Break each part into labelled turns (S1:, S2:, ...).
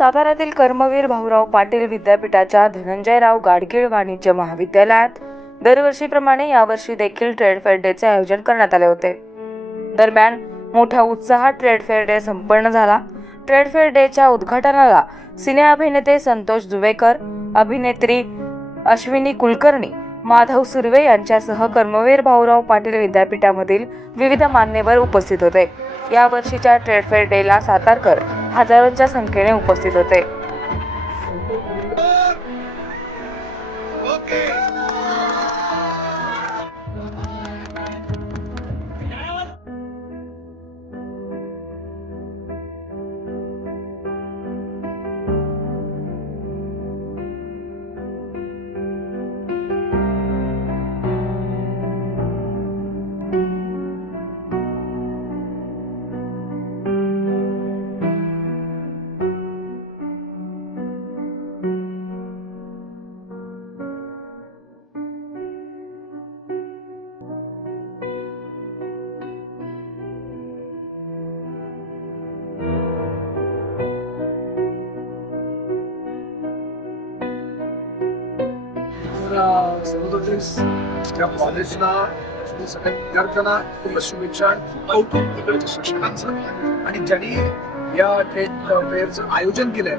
S1: साताऱ्यातील कर्मवीर भाऊराव पाटील विद्यापीठाच्या धनंजयराव गाडगीळ वाणिज्य महाविद्यालयात दरवर्षीप्रमाणे यावर्षी देखील ट्रेड फेअर डेचे आयोजन करण्यात आले होते. दरम्यान मोठ्या उत्साहात ट्रेड फेअर डे संपन्न झाला. ट्रेड फेअर डेच्या उद्घाटनाला सिने अभिनेते संतोष जुवेकर अभिनेत्री अश्विनी कुलकर्णी माधव सुर्वे यांच्यासह कर्मवीर भाऊराव पाटील विद्यापीठामधील विविध मान्यवर उपस्थित होते. या वर्षीच्या ट्रेड फेअर डेला सातारकर हजारोंच्या संख्येने उपस्थित होते.
S2: तर सर्वप्रथम कॉलेजला सगळ्या विद्यार्थ्यांना खूप शुभेच्छा आणि कौतुक तिकडच्या शिक्षकांचं आणि ज्यांनी या ट्रेड फेअरचं आयोजन केलंय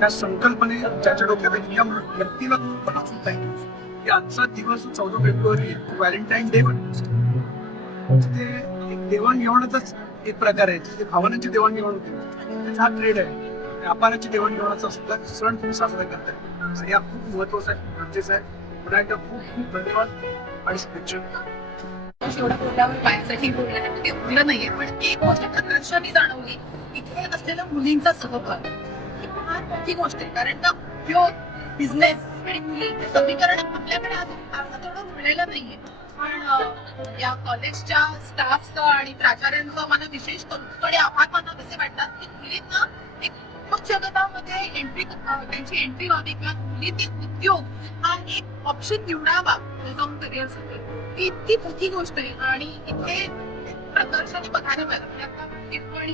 S2: त्या संकल्पने ज्याच्या डोक्यात या व्यक्तीला कल्पना आहे आजचा दिवस चौदा फेब्रुवारी व्हॅलेंटाईन डे म्हणतो ते एक देवाणघेवाणाचाच एक प्रकार आहे. ते भावनांची देवाणघेवाण होते. त्याचा हा ट्रेड आहे. व्यापाराची देवाणघेवाणाचा सुद्धा सण तुम्ही साजरा करताय आणि हा खूप महत्त्वाचा आहे गरजेचं आहे. पुन्हा खूप खूप धन्यवाद आणि शुभेच्छा.
S3: एवढं बोलल्यावर बोलण्यासाठी ते म्हणजे बोललं नाहीये पण एक गोष्ट प्रकर्षाने जाणवली. इथे असलेल्या मुलींचा सहभाग ही फार मोठी गोष्ट आहे कारण का उद्योग बिझनेस आणि मुली समीकरण आपल्याकडे अजून थोडं जुळलेलं नाहीये. पण या कॉलेजच्या स्टाफचं आणि प्राचार्यांचं मला विशेष कौतुक आभार मानत असे वाटतात की मुलींना एक उद्योग जगतामध्ये एंट्री त्यांची एंट्री व्हावी किंवा मुलींनी उद्योग हा एक ऑप्शन निवडावा जाऊन करिअरसाठी ती इतकी मोठी गोष्ट आहे आणि इथे प्रदर्शनी बघायला मिळालं म्हणजे आता टिप्पणी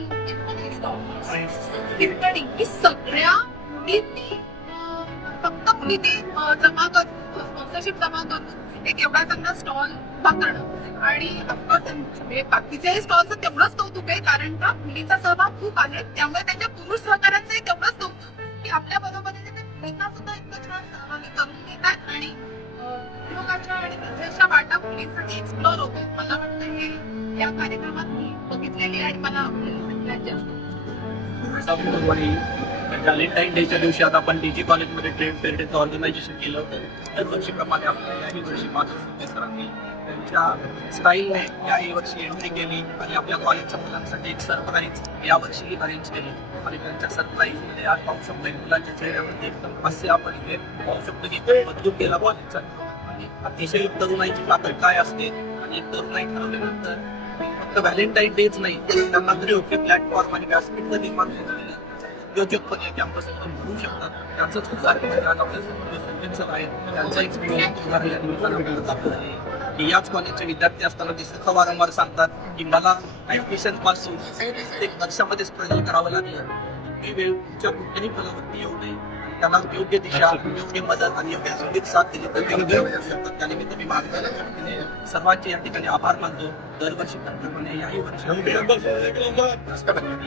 S3: टिप्पणी ही सगळ्या मुलींनी फक्त मुलींनी जमा करून स्पॉन्सरशिप जमा करून एक एवढा त्यांना स्टॉल पकडणं आणि म्हणजे बाकीचे स्टॉलचं तेवढंच कौतुक आहे कारण का मुलींचा सहभाग खूप आहे. त्यामुळे त्यांच्या पुरुष सहकाऱ्यांचंही तेवढंच कौतुक की आपल्या बरोबर मुलींना सुद्धा उद्योगाच्या आणि बिझनेसच्या वाटा मुलींसाठी एक्सप्लोर होते. मला वाटतं हे या कार्यक्रमात मी बघितलेली आणि मला आवडलेली सगळ्यात जास्त
S4: व्हॅलेंटाईन डेच्या दिवशी आता आपण डीजी कॉलेजमध्ये ट्रेड फेअर ऑर्गनायझेशन केलं. होतं दरवर्षीप्रमाणे आपल्या याही वर्षी माधव सरांनी त्यांच्या स्टाईलने या वर्षी एंट्री केली आणि आपल्या कॉलेजच्या मुलांसाठी एक सरप्राईज यावर्षीही अरेंज केली. आणि त्यांच्या सरप्राईजमध्ये आज पाहू शकतो मुलांच्या चेहऱ्यावरती एकदम हास्य आपण इथे पाहू शकतो की बदलून केला कॉलेजचा. आणि अतिशय तरुणाईची पातळ काय असते आणि तरुणाई ठरवल्यानंतर फक्त व्हॅलेंटाईन डेच नाही त्यांना तरी योग्य प्लॅटफॉर्म आणि व्यासपीठ निर्माण उद्योजकपणे आहे. कॅम्पस भरू शकतात त्याचंच उदाहरण आज आपल्या संजय सर आहेत त्यांचा एक्सपिरियन्स उदाहरण या निमित्तानं मिळत आपल्याला आहे. की याच कॉलेजचे विद्यार्थी असताना ते स्वतः वारंवार सांगतात की मला ऍडमिशनपासून एक वर्षामध्ये स्ट्रगल करावं लागलं ही वेळ तुमच्या कुठल्याही फलावरती येऊ नये त्यांना योग्य दिशा योग्य मदत आणि योग्य संगीत साथ दिली तर ते शकतात त्यानिमित्त मी मार्गदर्शन सर्वांचे या ठिकाणी आभार मानतो. दरवर्षी प्रमाणे याही वर्षी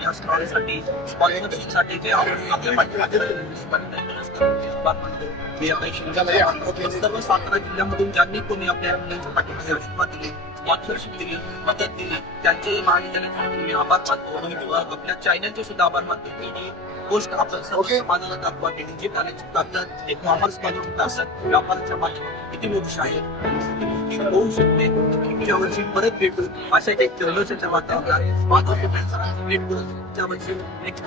S4: या स्टॉलसाठी स्पॉन्सरशिपसाठी जे आपण आपल्या आभार मानतो मी आता सर्व सातारा जिल्ह्यामधून ज्यांनी कोणी आपल्या मुलांच्या पाठीमागे आशीर्वाद दिले स्पॉन्सरशिप दिली मदत दिली त्यांचे महाविद्यालयाचे मी आभार मानतो. आपल्या चॅनलचे सुद्धा आभार मानतो. की गोष्ट आपण सर्व समाजाला दाखवा की डिजिटल कॉलेज ताकद एक कॉमर्स कॉलेज ताकद व्यापाराच्या माध्यमातून किती मोठी आहे. होऊ शकते. पुढच्या वर्षी परत भेटू अशा एक जल्लोषाच्या वातावरणात माधव भेट करून त्या वर्षी नेक्स्ट